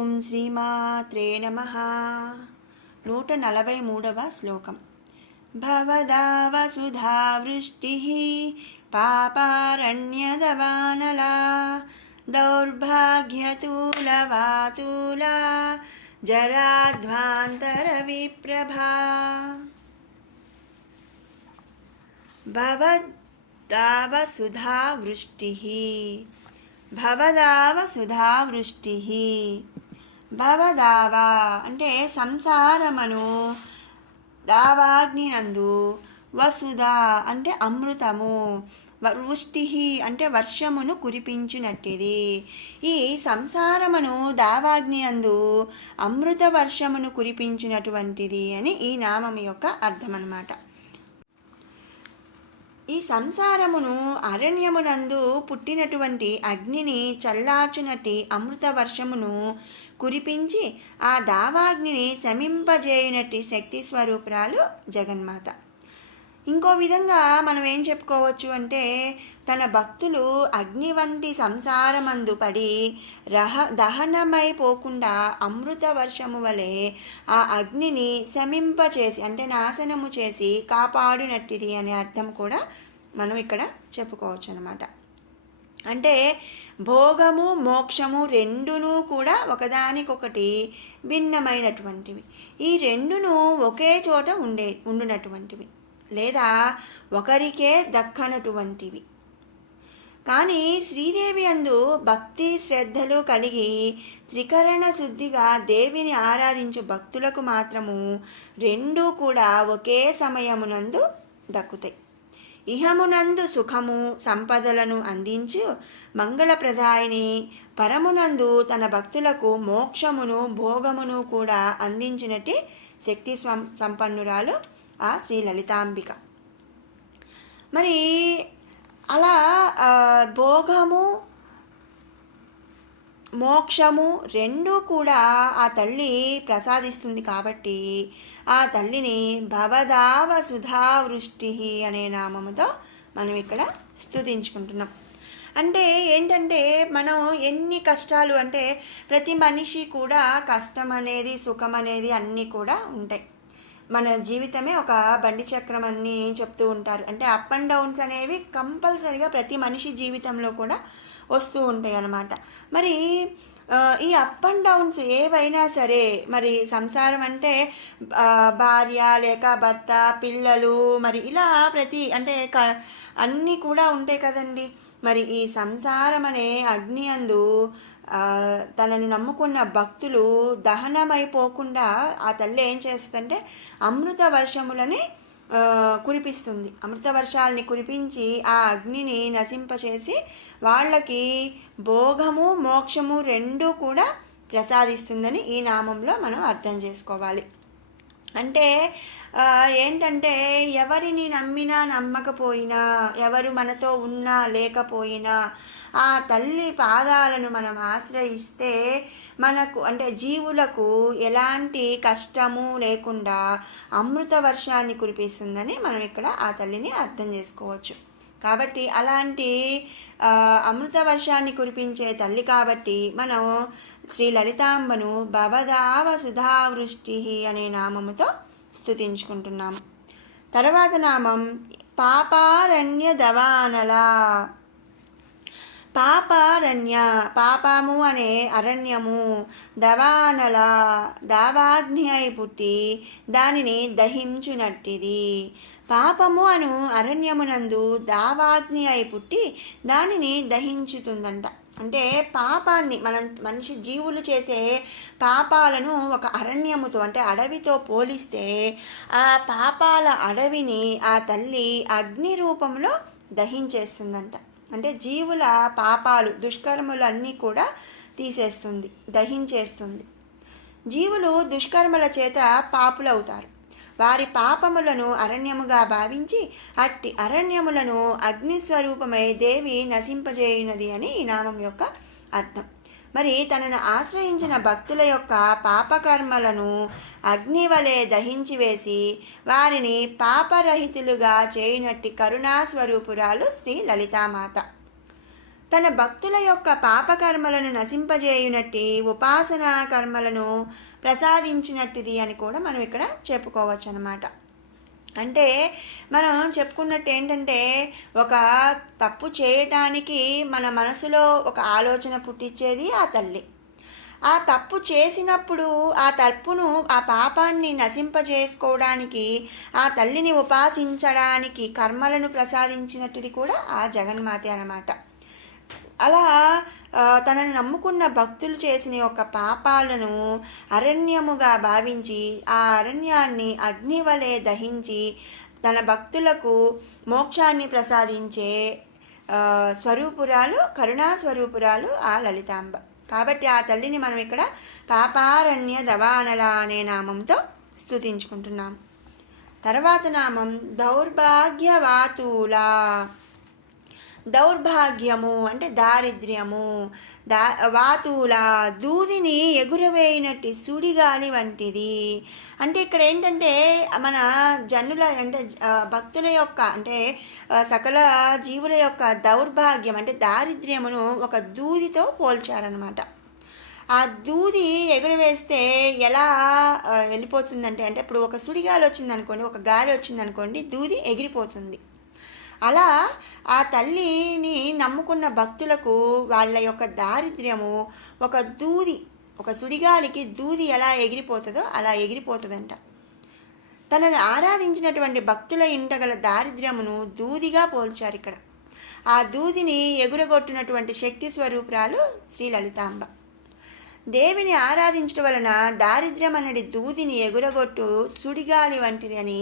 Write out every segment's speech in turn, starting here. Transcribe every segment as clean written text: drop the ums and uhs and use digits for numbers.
ఓం శ్రీమాత్రే నమః. 143వ శ్లోకం. భవదా వసుధా వృష్టిః పాపారణ్యదవానలా దౌర్భాగ్యతూలవాతూలా జరాధ్వాంతర విప్రభా. భవదావ సుధా వృష్టిః. భవదావ సుధా వృష్టిః. భవదావ అంటే సంసారమను, దావాగ్నినందు, వసుధ అంటే అమృతము, వృష్టి అంటే వర్షమును కురిపించినట్టిది. ఈ సంసారమును దావాగ్ని అందు అమృత వర్షమును కురిపించినటువంటిది అని ఈ నామం యొక్క అర్థం అన్నమాట. ఈ సంసారమును అరణ్యమునందు పుట్టినటువంటి అగ్నిని చల్లార్చునట్టి అమృత వర్షమును కురిపించి ఆ దావాగ్నిని శమింపజేయునట్టి శక్తి స్వరూపురాలు జగన్మాత. ఇంకో విధంగా మనం ఏం చెప్పుకోవచ్చు అంటే, తన భక్తులు అగ్ని వంటి సంసారమందు పడి దహనమైపోకుండా అమృత వర్షము వలె ఆ అగ్నిని శమింపచేసి అంటే నాశనము చేసి కాపాడునట్టిది అనే అర్థం కూడా మనం ఇక్కడ చెప్పుకోవచ్చు అన్నమాట. అంటే భోగము మోక్షము రెండును కూడా ఒకదానికొకటి భిన్నమైనటువంటివి. ఈ రెండును ఒకే చోట ఉండునటువంటివి లేదా ఒకరికే దక్కనటువంటివి. కానీ శ్రీదేవి అందు భక్తి శ్రద్ధలు కలిగి త్రికరణ శుద్ధిగా దేవిని ఆరాధించు భక్తులకు మాత్రము రెండూ కూడా ఒకే సమయమునందు దక్కుతాయి. ఇహమునందు సుఖము సంపదలను అందించు మంగళప్రదాయిని, పరమునందు తన భక్తులకు మోక్షమును భోగమును కూడా అందించినట్టి శక్తి సంపన్నురాలు ఆ శ్రీ లలితాంబిక. మరి అలా భోగము మోక్షము రెండూ కూడా ఆ తల్లి ప్రసాదిస్తుంది కాబట్టి ఆ తల్లిని భవదావ సుధా వృష్టి అనే నామముతో మనం ఇక్కడ స్తుతించుకుంటున్నాం. అంటే ఏంటంటే, మనం ఎన్ని కష్టాలు అంటే ప్రతి మనిషి కూడా కష్టం అనేది సుఖం అనేది అన్నీ కూడా ఉంటాయి. మన జీవితమే ఒక బండి చక్రం అని చెప్తూ ఉంటారు. అంటే అప్ అండ్ డౌన్స్ అనేవి కంపల్సరీగా ప్రతి మనిషి జీవితంలో కూడా వస్తూ ఉంటాయి అన్నమాట. మరి ఈ అప్ అండ్ డౌన్స్ ఏవైనా సరే, మరి సంసారం అంటే భార్య లేక భర్త, పిల్లలు, మరి ఇలా ప్రతి అంటే అన్నీ కూడా ఉంటాయి కదండి. మరి ఈ సంసారం అనే అగ్ని అందు తనను నమ్ముకున్న భక్తులు దహనమైపోకుండా ఆ తల్లి ఏం చేస్తుందంటే అమృత వర్షములని కురిపిస్తుంది. అమృత వర్షాలని కురిపించి ఆ అగ్నిని నశింపచేసి వాళ్ళకి భోగము మోక్షము రెండూ కూడా ప్రసాదిస్తుందని ఈ నామంలో మనం అర్థం చేసుకోవాలి. అంటే ఏంటంటే, ఎవరిని నమ్మినా నమ్మకపోయినా, ఎవరు మనతో ఉన్నా లేకపోయినా ఆ తల్లి పాదాలను మనం ఆశ్రయిస్తే మనకు అంటే జీవులకు ఎలాంటి కష్టము లేకుండా అమృత వర్షాన్ని కురిపిస్తుందని మనం ఇక్కడ ఆ తల్లిని అర్థం చేసుకోవచ్చు. కాబట్టి అలాంటి అమృత వర్షాన్ని కురిపించే తల్లి కాబట్టి మనం శ్రీ లలితాంబను భవదావ సుధావృష్టి అనే నామముతో స్తుతించుకుంటున్నాము. తర్వాత నామం పాపారణ్య దవానలా. పాపారణ్య పాపము అనే అరణ్యము, దవానల దావాగ్ని అయి పుట్టి దానిని దహించునట్టిది. పాపము అను అరణ్యమునందు దావాగ్ని అయి పుట్టి దానిని దహించుతుందంట. అంటే పాపాన్ని మనిషి జీవులు చేసే పాపాలను ఒక అరణ్యముతో అంటే అడవితో పోలిస్తే ఆ పాపాల అడవిని ఆ తల్లి అగ్ని రూపంలో దహించేస్తుందంట. అంటే జీవుల పాపాలు దుష్కర్మలు అన్నీ కూడా తీసేస్తుంది, దహించేస్తుంది. జీవులు దుష్కర్మల చేత పాపులవుతారు. వారి పాపములను అరణ్యముగా భావించి అట్టి అరణ్యములను అగ్నిస్వరూపమై దేవి నశింపజేయునది అని ఈ నామం యొక్క అర్థం. మరి తనను ఆశ్రయించిన భక్తుల యొక్క పాపకర్మలను అగ్ని వలె దహించి వేసి వారిని పాపరహితులుగా చేయునట్టి కరుణాస్వరూపురాలు శ్రీ లలితామాత. తన భక్తుల యొక్క పాపకర్మలను నశింపజేయునట్టి ఉపాసనా కర్మలను ప్రసాదించినట్టిది అని కూడా మనం ఇక్కడ చెప్పుకోవచ్చు అన్నమాట. అంటే మనం చెప్పుకున్నట్టు ఏంటంటే, ఒక తప్పు చేయటానికి మన మనసులో ఒక ఆలోచన పుట్టించేది ఆ తల్లి. ఆ తప్పు చేసినప్పుడు ఆ తప్పును, ఆ పాపాన్ని నశింపజేసుకోవడానికి, ఆ తల్లిని ఉపాసించడానికి కర్మలను ప్రసాదించినట్టుది కూడా ఆ జగన్మాతే అన్నమాట. అలా తనను నమ్ముకున్న భక్తులు చేసిన యొక్క పాపాలను అరణ్యముగా భావించి ఆ అరణ్యాన్ని అగ్ని వలె దహించి తన భక్తులకు మోక్షాన్ని ప్రసాదించే స్వరూపురాలు, కరుణా స్వరూపురాలు ఆ లలితాంబ. కాబట్టి ఆ తల్లిని మనం ఇక్కడ పాపారణ్య దవానల అనే నామంతో స్తుతించుకుంటున్నాం. తర్వాత నామం దౌర్భాగ్యవాతుల. దౌర్భాగ్యము అంటే దారిద్ర్యము, వాతుల దూదిని ఎగురవేయినట్టి సుడిగాలి వంటిది. అంటే ఇక్కడ ఏంటంటే మన జనుల అంటే భక్తుల యొక్క అంటే సకల జీవుల యొక్క దౌర్భాగ్యం అంటే దారిద్ర్యమును ఒక దూదితో పోల్చారనమాట. ఆ దూది ఎగురవేస్తే ఎలా వెళ్ళిపోతుందంటే, అంటే ఇప్పుడు ఒక సుడిగాలి వచ్చిందనుకోండి, ఒక గాలి వచ్చిందనుకోండి, దూది ఎగిరిపోతుంది. అలా ఆ తల్లిని నమ్ముకున్న భక్తులకు వాళ్ళ యొక్క దారిద్ర్యము ఒక దూది, ఒక సుడిగాలికి దూది ఎలా ఎగిరిపోతుందో అలా ఎగిరిపోతుందంట. తనను ఆరాధించినటువంటి భక్తుల ఇంట గల దారిద్ర్యమును దూదిగా పోల్చారు ఇక్కడ. ఆ దూదిని ఎగురగొట్టినటువంటి శక్తి స్వరూపురాలు శ్రీ లలితాంబ. దేవిని ఆరాధించడం వలన దారిద్ర్యం అన్నది దూదిని ఎగురగొట్టు సుడిగాలి వంటిది అని,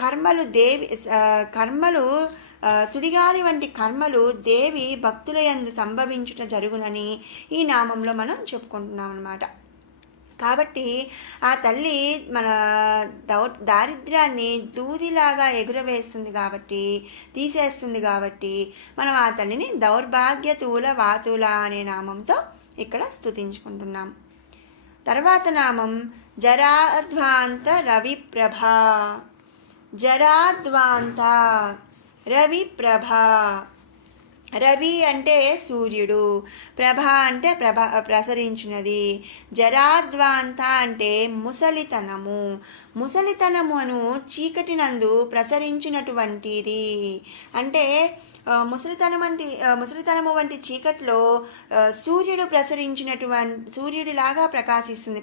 కర్మలు సుడిగాలి వంటి కర్మలు దేవి భక్తుల యందు సంభవించుట జరుగునని ఈ నామంలో మనం చెప్పుకుంటున్నాం అన్నమాట. కాబట్టి ఆ తల్లి మన దారిద్ర్యాన్ని దూదిలాగా ఎగురవేస్తుంది కాబట్టి, తీసేస్తుంది కాబట్టి మనం ఆ తల్లిని దౌర్భాగ్యతూల వాతుల అనే నామంతో ఇక్కడ స్తుతించుకుంటున్నాం. తర్వాత నామం జరాధ్వాంత రవిప్రభ. జరాధ్వాంత రవిప్రభ. రవి అంటే సూర్యుడు, ప్రభ అంటే ప్రసరించినది. జరాధ్వాంత అంటే ముసలితనము. ముసలితనము అను చీకటి నందు ప్రసరించినటువంటిది. అంటే ముసలితనము వంటి చీకట్లో సూర్యుడు సూర్యుడిలాగా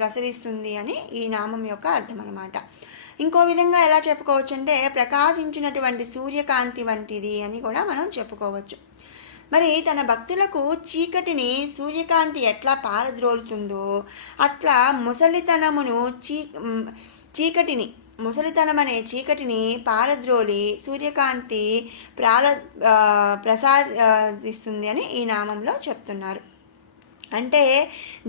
ప్రసరిస్తుంది అని ఈ నామం యొక్క అర్థం అన్నమాట. ఇంకో విధంగా ఎలా చెప్పుకోవచ్చు అంటే, ప్రకాశించినటువంటి సూర్యకాంతి వంటిది అని కూడా మనం చెప్పుకోవచ్చు. మరి తన భక్తులకు చీకటిని సూర్యకాంతి ఎట్లా పారద్రోలుతుందో అట్లా ముసలితనం అనే చీకటిని పారద్రోలి సూర్యకాంతి ప్రసాదిస్తుంది అని ఈ నామంలో చెప్తున్నారు. అంటే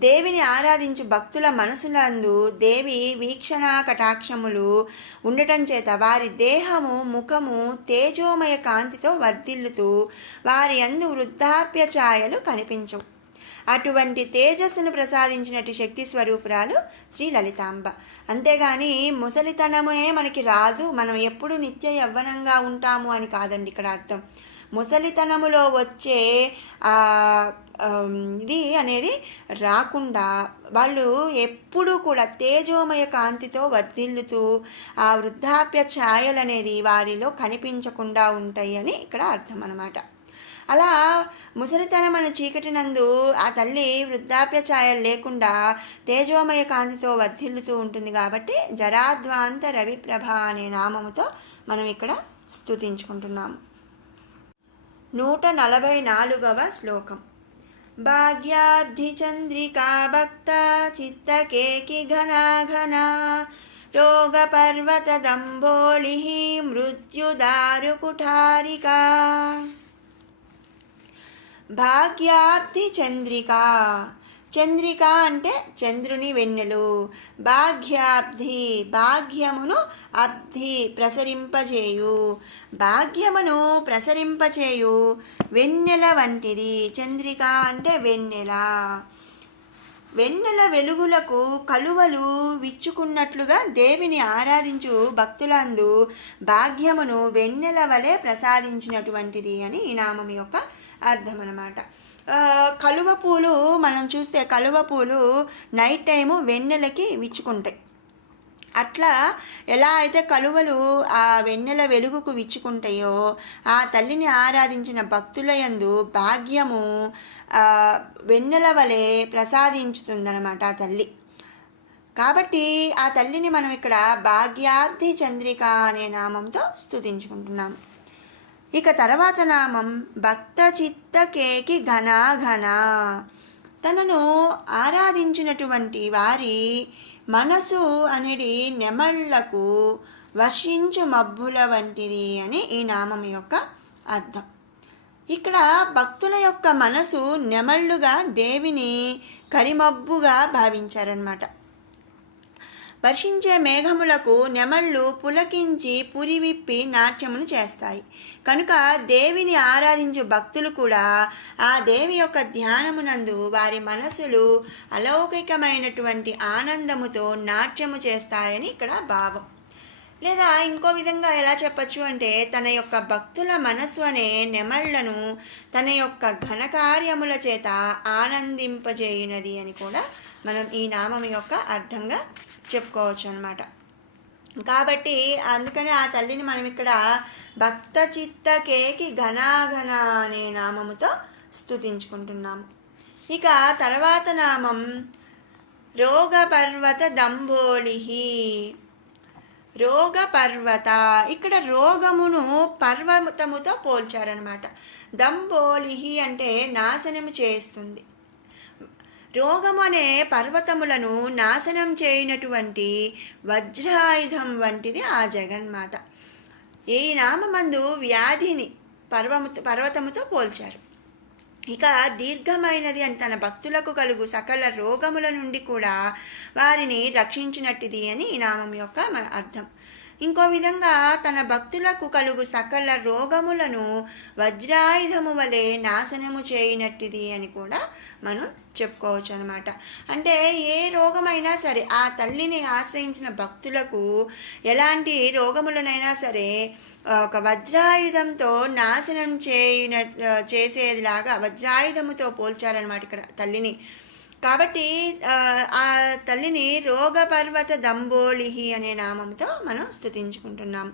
దేవిని ఆరాధించు భక్తుల మనసులందు దేవి వీక్షణ కటాక్షములు ఉండటం చేత వారి దేహము, ముఖము తేజోమయ కాంతితో వర్ధిల్లుతూ వారి యందు వృద్ధాప్య ఛాయలు కనిపించవు. అటువంటి తేజస్సును ప్రసాదించినట్టు శక్తి స్వరూపురాలు శ్రీ లలితాంబ. అంతేగాని ముసలితనమే మనకి రాదు, మనం ఎప్పుడు నిత్య యవ్వనంగా ఉంటాము అని కాదండి ఇక్కడ అర్థం. ముసలితనములో వచ్చే ఇది అనేది రాకుండా వాళ్ళు ఎప్పుడూ కూడా తేజోమయ కాంతితో వర్ధిల్లుతూ ఆ వృద్ధాప్య ఛాయలు అనేది వారిలో కనిపించకుండా ఉంటాయి అని ఇక్కడ అర్థం అన్నమాట. అలా ముసలితనం అనే చీకటి నందు ఆ తల్లి వృద్ధాప్య ఛాయలు లేకుండా తేజోమయ కాంతితో వర్ధిల్లుతూ ఉంటుంది. కాబట్టి జరాధ్వాంత రవిప్రభ అనే నామముతో మనం ఇక్కడ స్తుతించుకుంటున్నాము. 144వ శ్లోకం. భాగ్యాబ్ధి చంద్రికా భక్త చిత్తకేకి ఘనా రోగ పర్వత దంబోళి మృత్యుదారు కుఠారికా. భాగ్యాబ్ధి చంద్రికా. చంద్రిక అంటే చంద్రుని వెన్నెలు. భాగ్యాబ్ధి భాగ్యమును అబ్ధి ప్రసరింపజేయు. భాగ్యమును ప్రసరింపచేయు వెన్నెల వంటిది. చంద్రిక అంటే వెన్నెల. వెన్నెల వెలుగులకు కలువలు విచ్చుకున్నట్లుగా దేవిని ఆరాధించు భక్తులందు భాగ్యమును వెన్నెల వలె ప్రసాదించినటువంటిది అని ఈ నామం యొక్క అర్థం అన్నమాట. కలువ పూలు మనం చూస్తే కలువ పూలు నైట్ టైము వెన్నెలకి విచ్చుకుంటాయి. అట్లా ఎలా అయితే కలువలు ఆ వెన్నెల వెలుగుకు విచ్చుకుంటాయో ఆ తల్లిని ఆరాధించిన భక్తుల యందు భాగ్యము వెన్నెల వలె ప్రసాదించుతుందన్నమాట ఆ తల్లి. కాబట్టి ఆ తల్లిని మనం ఇక్కడ భాగ్యార్థి చంద్రిక అనే నామంతో స్తుతించుకుంటున్నాము. ఇక తర్వాత నామం భక్త చిత్త కేకి ఘనాఘన. తనను ఆరాధించినటువంటి వారి మనసు అనేది నెమళ్లకు వర్షించు మబ్బుల వంటిది అని ఈ నామం యొక్క అర్థం. ఇక్కడ భక్తుల యొక్క మనసు నెమళ్ళుగా దేవిని కరిమబ్బుగా భావించారనమాట. వర్షించే మేఘములకు నెమళ్ళు పులకించి పురివిప్పి నాట్యమును చేస్తాయి. కనుక దేవిని ఆరాధించే భక్తులు కూడా ఆ దేవి యొక్క ధ్యానమునందు వారి మనసులు అలౌకికమైనటువంటి ఆనందముతో నాట్యము చేస్తాయని ఇక్కడ భావం. లేదా ఇంకో విధంగా ఎలా చెప్పచ్చు అంటే తన యొక్క భక్తుల మనసు అనే నెమళ్లను తన యొక్క ఘనకార్యముల చేత ఆనందింపజేయునది అని కూడా మనం ఈ నామం యొక్క అర్థంగా చెప్పుకోవచ్చు అన్నమాట. కాబట్టి అందుకని ఆ తల్లిని మనం ఇక్కడ భక్త చిత్త కేకి ఘనాఘన అనే నామముతో స్తుతించుకుంటున్నాము. ఇక తర్వాత నామం రోగపర్వత దంబోళిహి. రోగపర్వత, ఇక్కడ రోగమును పర్వతముతో పోల్చారనమాట. దంబోళిహి అంటే నాశనము చేస్తుంది. రోగము అనే పర్వతములను నాశనం చేయనటువంటి వజ్రాయుధం వంటిది ఆ జగన్మాత. ఈ నామందు వ్యాధిని పర్వతముతో పోల్చారు. ఇక దీర్ఘమైనది అని తన భక్తులకు కలుగు సకల రోగముల నుండి కూడా వారిని రక్షించినట్టిది అని ఈ నామం యొక్క అర్థం. ఇంకో విధంగా తన భక్తులకు కలుగు సకల రోగములను వజ్రాయుధము వలె నాశనము చేయనట్టిది అని కూడా మనం చెప్పుకోవచ్చు అనమాట. అంటే ఏ రోగమైనా సరే ఆ తల్లిని ఆశ్రయించిన భక్తులకు ఎలాంటి రోగములనైనా సరే ఒక వజ్రాయుధంతో నాశనం చేసేదిలాగా వజ్రాయుధముతో పోల్చారనమాట ఇక్కడ తల్లిని. కాబట్టి ఆ తల్లిని రోగపర్వత దంబోళిహి అనే నామంతో మనం స్తుతించుకుంటున్నాం.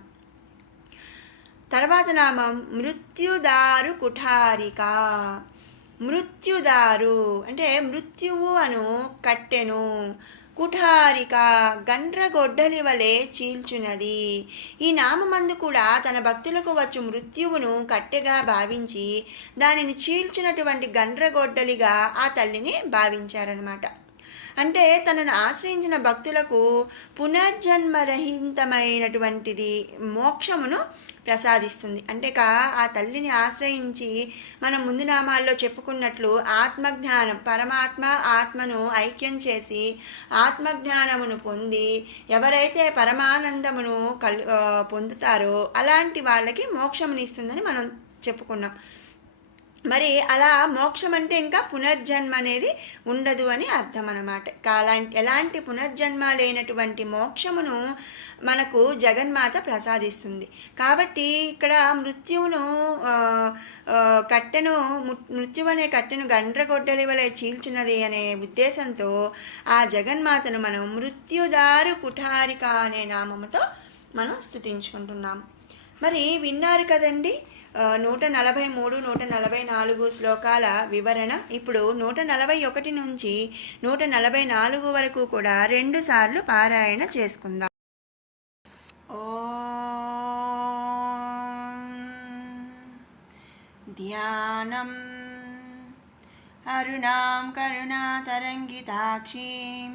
తర్వాత నామం మృత్యుదారు కుఠారిక. మృత్యుదారు అంటే మృత్యువు అను కట్టెను, కుఠారిక గండ్రగొడ్డలి వలె చీల్చునది. ఈ నామందు కూడా తన భక్తులకు వచ్చు మృత్యువును కట్టెగా భావించి దానిని చీల్చినటువంటి గండ్రగొడ్డలిగా ఆ తల్లిని భావించారనమాట. అంటే తనను ఆశ్రయించిన భక్తులకు పునర్జన్మరహితమైనటువంటిది మోక్షమును ప్రసాదిస్తుంది. అంటే ఆ తల్లిని ఆశ్రయించి మనం ముందు నామాల్లో చెప్పుకున్నట్లు ఆత్మజ్ఞానం, పరమాత్మ ఆత్మను ఐక్యం చేసి ఆత్మజ్ఞానమును పొంది ఎవరైతే పరమానందమును పొందుతారో అలాంటి వాళ్ళకి మోక్షమునిస్తుందని మనం చెప్పుకున్నాం. మరి అలా మోక్షం అంటే ఇంకా పునర్జన్మ అనేది ఉండదు అని అర్థం అన్నమాట. ఎలాంటి పునర్జన్మ లేనటువంటి మోక్షమును మనకు జగన్మాత ప్రసాదిస్తుంది. కాబట్టి ఇక్కడ మృత్యువును మృత్యు అనే కట్టెను గండ్రగొడ్డలి వలె చీల్చినది అనే ఉద్దేశంతో ఆ జగన్మాతను మనం మృత్యుదారు కుఠారిక అనే నామముతో మనం స్తుతించుకుంటున్నాం. మరి విన్నారు కదండి 143, 144 శ్లోకాల వివరణ. ఇప్పుడు 141 నుంచి 144 వరకు కూడా 2 సార్లు పారాయణ చేసుకుందాం. ధ్యానం అరుణాం కరుణాతరంగితాక్షీం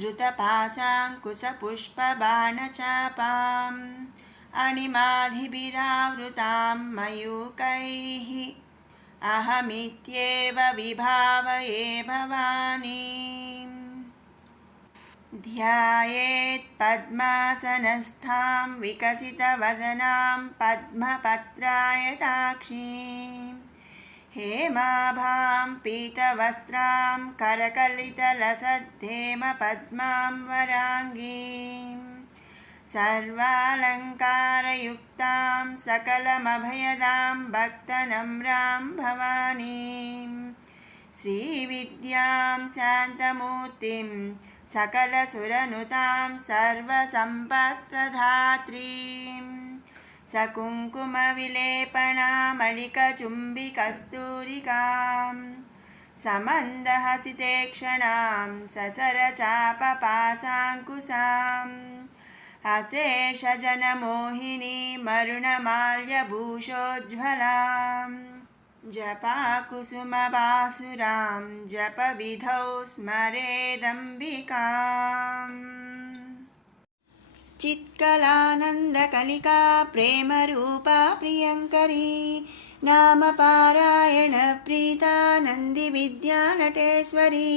ధృతపాశాంకుశపుష్పబాణచాపాం అణిమాధిభిరావృతాం మయూకైః అహమిత్యేవ విభావయే భవానీం. ధ్యాయేత్ పద్మాసనస్థాం వికసితవదనాం పద్మపత్రాయతాక్షీం हेमाभां पीतवस्त्रां करकलितलसद्धेमपद्मां वराङ्गीं सर्वालङ्कारयुक्तां सकलमभयदां भक्तनम्रां भवानीं श्रीविद्यां शान्तमूर्तिं सकलसुरनुतां सर्वसम्पत्प्रदात्रीं सकुङ्कुमविलेपनामलिकचुम्बिकस्तूरिकां समन्दहसितेक्षणां ससरचापपासाङ्कुशाम् अशेषजनमोहिनी मरुणमाल्यभूषोज्ज्वलां जपाकुसुमबासुरां जपविधौ स्मरेदम्बिकाम् चित्कलानन्दकलिका प्रेमरूपा प्रियङ्करी नामपारायणप्रीता नन्दिविद्यानटेश्वरी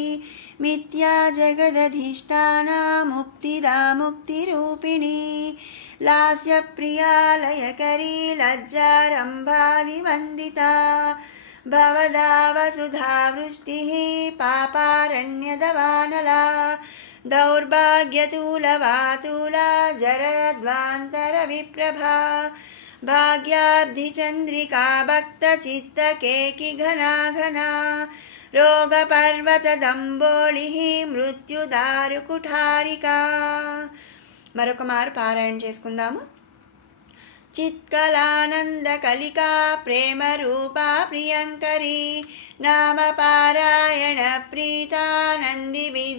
मिथ्या जगदधिष्ठाना मुक्तिदा मुक्तिरूपिणी लास्यप्रियालयकरी लज्जारम्भादिवन्दिता भवदावसुधावृष्टिः पापारण्यदवानला दौर्भाग्यतूलवातूला जरद्वान्तरविप्रभा भाग्याब्धिचन्द्रिका भक्तचित्तकेकि घना घना रोगपर्वतदम्बोलिः मृत्युदारुकुठारिका మరొక మారు పారాయణ చేసుకుందాము. चित्कलानन्दकलिका प्रेमरूपा प्रियङ्करी नामपारायणप्रीता नन्दिविद्यानटेश्वरी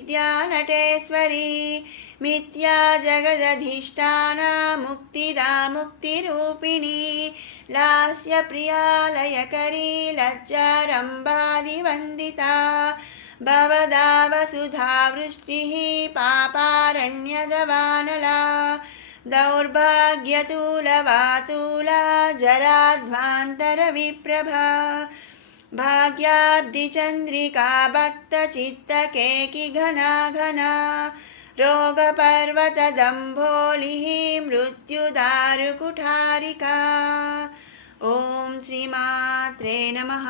मिथ्या जगदधिष्ठाना मुक्तिदा मुक्तिरूपिणी लास्यप्रियालयकरी लज्जारम्भादिवन्दिता भवदावसुधावृष्टिः पापारण्यदवानला दौर्भाग्यतूलवातूला जराध्वान्तरविप्रभा भाग्याब्धिचन्द्रिका भक्तचित्तकेकि घना घना रोगपर्वतदम्भोलिः मृत्युदारुकुठारिका. ओम श्रीमात्रे नमः.